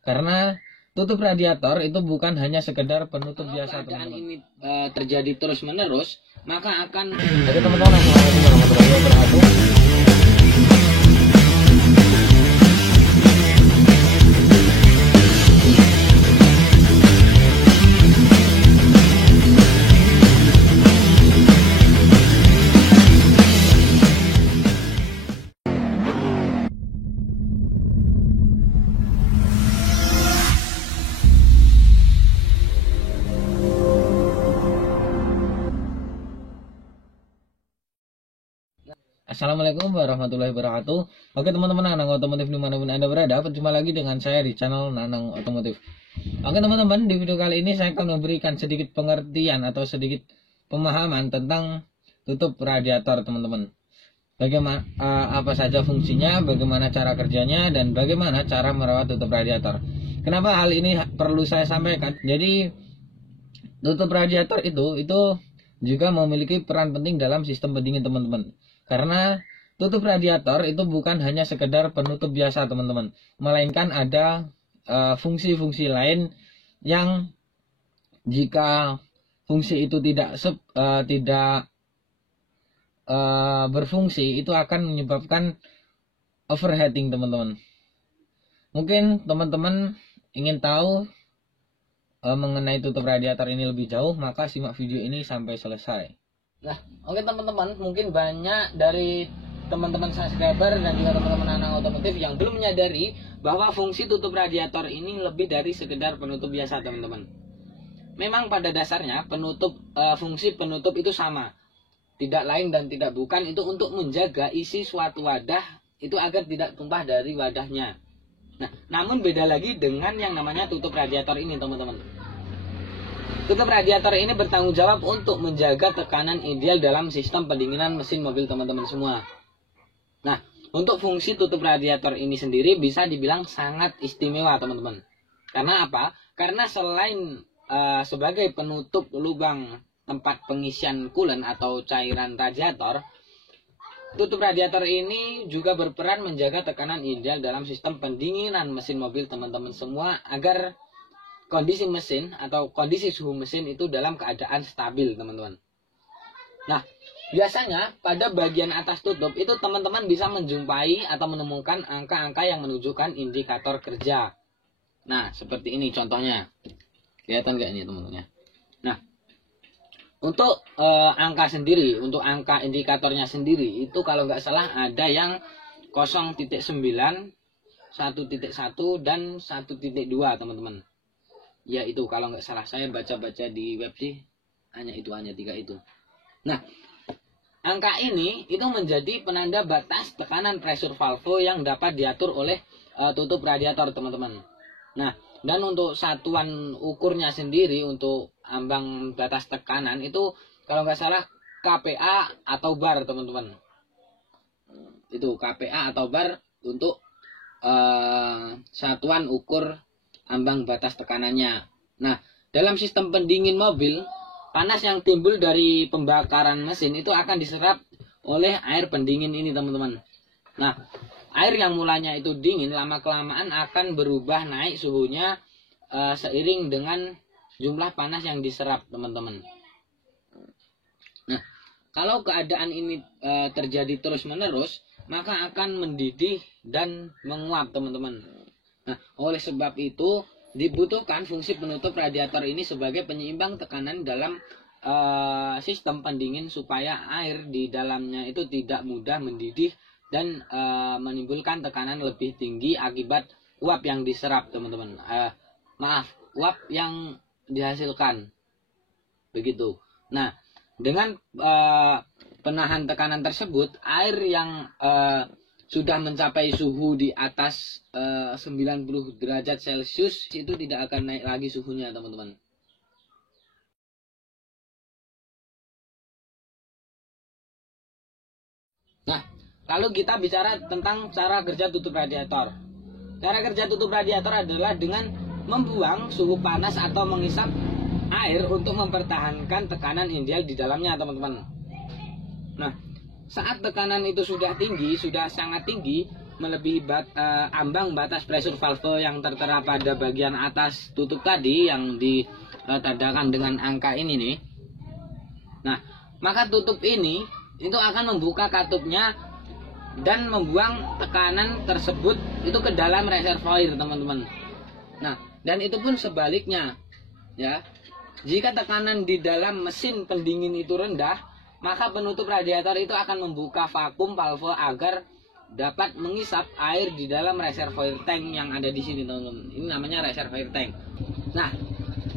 Karena tutup radiator itu bukan hanya sekedar penutup biasa, teman-teman. Ini terjadi terus-menerus, maka akan... Oke teman-teman, assalamualaikum warahmatullahi wabarakatuh. Assalamualaikum warahmatullahi wabarakatuh. Oke teman-teman Nanang Otomotif dimanapun Anda berada, berjumpa lagi dengan saya di channel Nanang Otomotif. Oke teman-teman, di video kali ini saya akan memberikan sedikit pengertian atau sedikit pemahaman tentang tutup radiator, teman-teman. Bagaimana apa saja fungsinya, bagaimana cara kerjanya, dan bagaimana cara merawat tutup radiator. Kenapa hal ini perlu saya sampaikan? Jadi tutup radiator itu juga memiliki peran penting dalam sistem pendingin, teman-teman. Karena tutup radiator itu bukan hanya sekedar penutup biasa, teman-teman, melainkan ada fungsi-fungsi lain yang jika fungsi itu tidak berfungsi, itu akan menyebabkan overheating, teman-teman. Mungkin teman-teman ingin tahu mengenai tutup radiator ini lebih jauh, maka simak video ini sampai selesai. Nah, oke teman-teman, mungkin banyak dari teman-teman subscriber dan juga teman-teman Nanang Otomotif yang belum menyadari bahwa fungsi tutup radiator ini lebih dari sekedar penutup biasa, teman-teman. Memang pada dasarnya fungsi penutup itu sama, tidak lain dan tidak bukan itu untuk menjaga isi suatu wadah itu agar tidak tumpah dari wadahnya. Nah, namun beda lagi dengan yang namanya tutup radiator ini, teman-teman. Tutup radiator ini bertanggung jawab untuk menjaga tekanan ideal dalam sistem pendinginan mesin mobil, teman-teman semua. Nah, untuk fungsi tutup radiator ini sendiri bisa dibilang sangat istimewa, teman-teman. Karena apa? Karena selain sebagai penutup lubang tempat pengisian coolant atau cairan radiator, tutup radiator ini juga berperan menjaga tekanan ideal dalam sistem pendinginan mesin mobil, teman-teman semua, agar kondisi mesin atau kondisi suhu mesin itu dalam keadaan stabil, teman-teman. Nah, biasanya pada bagian atas tutup itu teman-teman bisa menjumpai atau menemukan angka-angka yang menunjukkan indikator kerja. Nah, seperti ini contohnya. Kelihatan nggak ini, teman-teman? Nah, untuk angka sendiri, untuk angka indikatornya sendiri itu kalau nggak salah ada yang 0.9, 1.1 dan 1.2, teman-teman. Ya itu kalau nggak salah, saya baca-baca di web sih hanya 3 itu. Nah, angka ini itu menjadi penanda batas tekanan pressure valve yang dapat diatur oleh tutup radiator, teman-teman. Nah, dan untuk satuan ukurnya sendiri untuk ambang batas tekanan itu kalau nggak salah kPa atau bar, teman-teman. Itu kPa atau bar untuk satuan ukur ambang batas tekanannya. Nah, dalam sistem pendingin mobil, panas yang timbul dari pembakaran mesin itu akan diserap oleh air pendingin ini, teman-teman. Nah, air yang mulanya itu dingin lama-kelamaan akan berubah naik suhunya seiring dengan jumlah panas yang diserap, teman-teman. Nah, kalau keadaan ini terjadi terus-menerus, maka akan mendidih dan menguap, teman-teman. Nah, oleh sebab itu dibutuhkan fungsi penutup radiator ini sebagai penyeimbang tekanan dalam sistem pendingin supaya air di dalamnya itu tidak mudah mendidih dan menimbulkan tekanan lebih tinggi akibat uap yang diserap, teman-teman. Uap yang dihasilkan. Begitu. Nah, dengan penahan tekanan tersebut, air yang sudah mencapai suhu di atas 90 derajat Celcius itu tidak akan naik lagi suhunya, teman-teman. Nah, kalau kita bicara tentang cara kerja tutup radiator. Cara kerja tutup radiator adalah dengan membuang suhu panas atau mengisap air untuk mempertahankan tekanan ideal di dalamnya, teman-teman. Nah, saat tekanan itu sudah tinggi, sudah sangat tinggi, melebihi ambang batas pressure valve yang tertera pada bagian atas tutup tadi yang ditadakan dengan angka ini nih. Nah, maka tutup ini itu akan membuka katupnya dan membuang tekanan tersebut itu ke dalam reservoir, teman-teman. Nah, dan itu pun sebaliknya, ya. Jika tekanan di dalam mesin pendingin itu rendah, maka penutup radiator itu akan membuka vakum valve agar dapat mengisap air di dalam reservoir tank yang ada di sini, teman-teman. Ini namanya reservoir tank. Nah,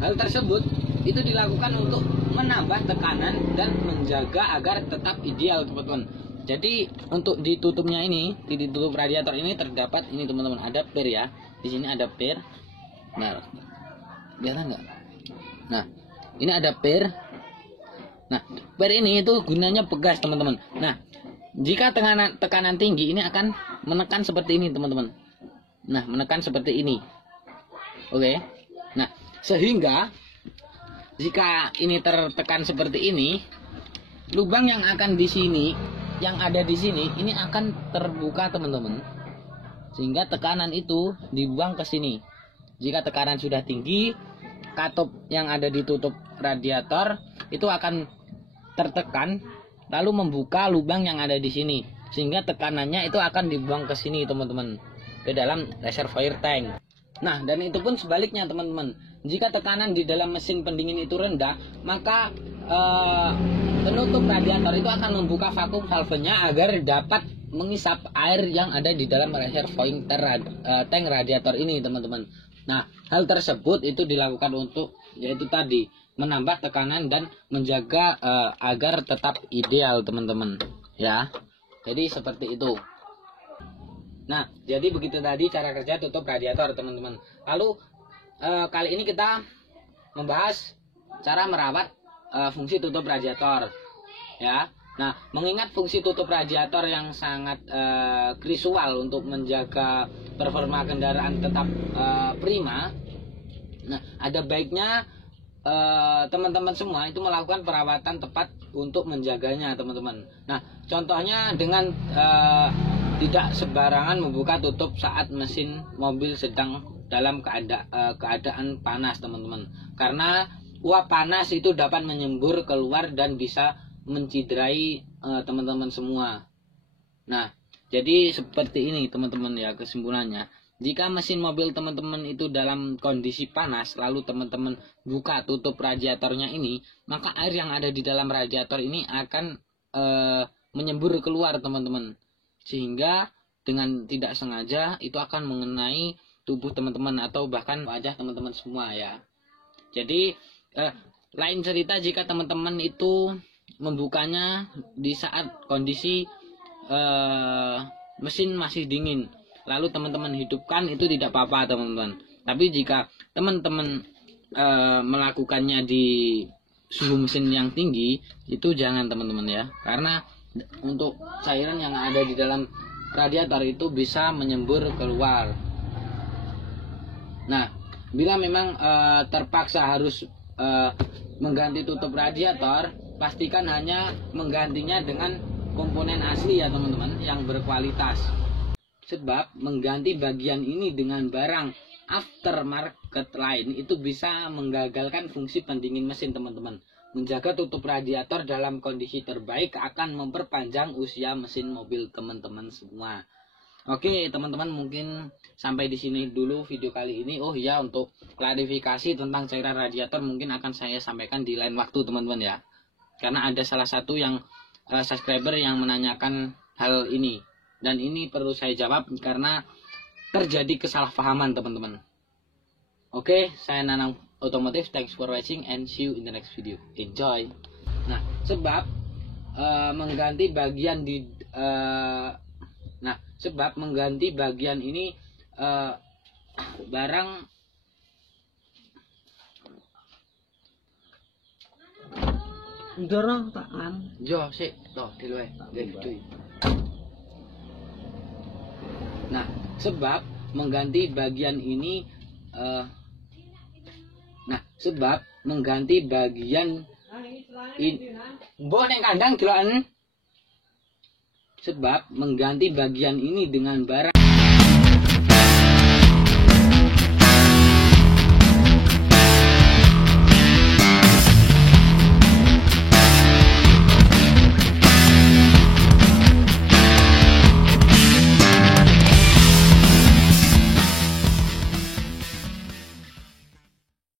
hal tersebut itu dilakukan untuk menambah tekanan dan menjaga agar tetap ideal, teman-teman. Jadi untuk ditutupnya ini, di tutup radiator ini terdapat ini, teman-teman, ada per ya. Di sini ada per. Nah, kelihatan nggak? Nah, ini ada per. Nah, per ini itu gunanya pegas, teman-teman. Nah, jika tekanan tinggi ini akan menekan seperti ini, teman-teman. Nah, menekan seperti ini. Oke. Nah, sehingga jika ini tertekan seperti ini, lubang yang akan di sini, yang ada di sini, ini akan terbuka, teman-teman. Sehingga tekanan itu dibuang ke sini. Jika tekanan sudah tinggi, katup yang ada di tutup radiator itu akan tertekan, lalu membuka lubang yang ada di sini. Sehingga tekanannya itu akan dibuang ke sini, teman-teman, ke dalam reservoir tank. Nah, dan itu pun sebaliknya, teman-teman. Jika tekanan di dalam mesin pendingin itu rendah, maka penutup radiator itu akan membuka vakum valvenya agar dapat mengisap air yang ada di dalam reservoir tank radiator ini, teman-teman. Nah, hal tersebut itu dilakukan untuk yaitu tadi menambah tekanan dan menjaga agar tetap ideal, teman-teman. Ya, jadi seperti itu. Nah, jadi begitu tadi cara kerja tutup radiator, teman-teman. Lalu kali ini kita membahas cara merawat fungsi tutup radiator. Ya, nah, mengingat fungsi tutup radiator yang sangat krisual untuk menjaga performa kendaraan tetap prima. Nah, ada baiknya teman-teman semua itu melakukan perawatan tepat untuk menjaganya, teman-teman. Nah, contohnya dengan tidak sembarangan membuka tutup saat mesin mobil sedang dalam keadaan panas, teman-teman. Karena uap panas itu dapat menyembur keluar dan bisa menciderai teman-teman semua. Nah, jadi seperti ini, teman-teman, ya kesimpulannya. Jika mesin mobil teman-teman itu dalam kondisi panas, lalu teman-teman buka tutup radiatornya ini, maka air yang ada di dalam radiator ini akan menyembur keluar, teman-teman. Sehingga dengan tidak sengaja itu akan mengenai tubuh teman-teman atau bahkan wajah teman-teman semua, ya. Jadi lain cerita jika teman-teman itu membukanya di saat kondisi mesin masih dingin, lalu teman-teman hidupkan, itu tidak apa-apa, teman-teman. Tapi jika teman-teman melakukannya di suhu mesin yang tinggi, itu jangan, teman-teman, ya. Karena untuk cairan yang ada di dalam radiator itu bisa menyembur keluar. Nah, bila memang terpaksa harus mengganti tutup radiator, pastikan hanya menggantinya dengan komponen asli, ya, teman-teman, yang berkualitas. Sebab mengganti bagian ini dengan barang aftermarket lain itu bisa menggagalkan fungsi pendingin mesin, teman-teman. Menjaga tutup radiator dalam kondisi terbaik akan memperpanjang usia mesin mobil teman-teman semua. Oke, teman-teman, mungkin sampai di sini dulu video kali ini. Oh iya, untuk klarifikasi tentang cairan radiator mungkin akan saya sampaikan di lain waktu, teman-teman, ya. Karena ada salah satu yang subscriber yang menanyakan hal ini, dan ini perlu saya jawab karena terjadi kesalahpahaman, teman-teman. Oke, saya Nanang Otomotif. Thanks for watching and see you in the next video. Enjoy. Nah, sebab mengganti bagian di sebab mengganti bagian ini barang Dorong tak kan? Jo sih, toh di luar. Nah, sebab mengganti bagian ini sebab mengganti bagian ini mbok ning kandang deloken Sebab mengganti bagian ini dengan barang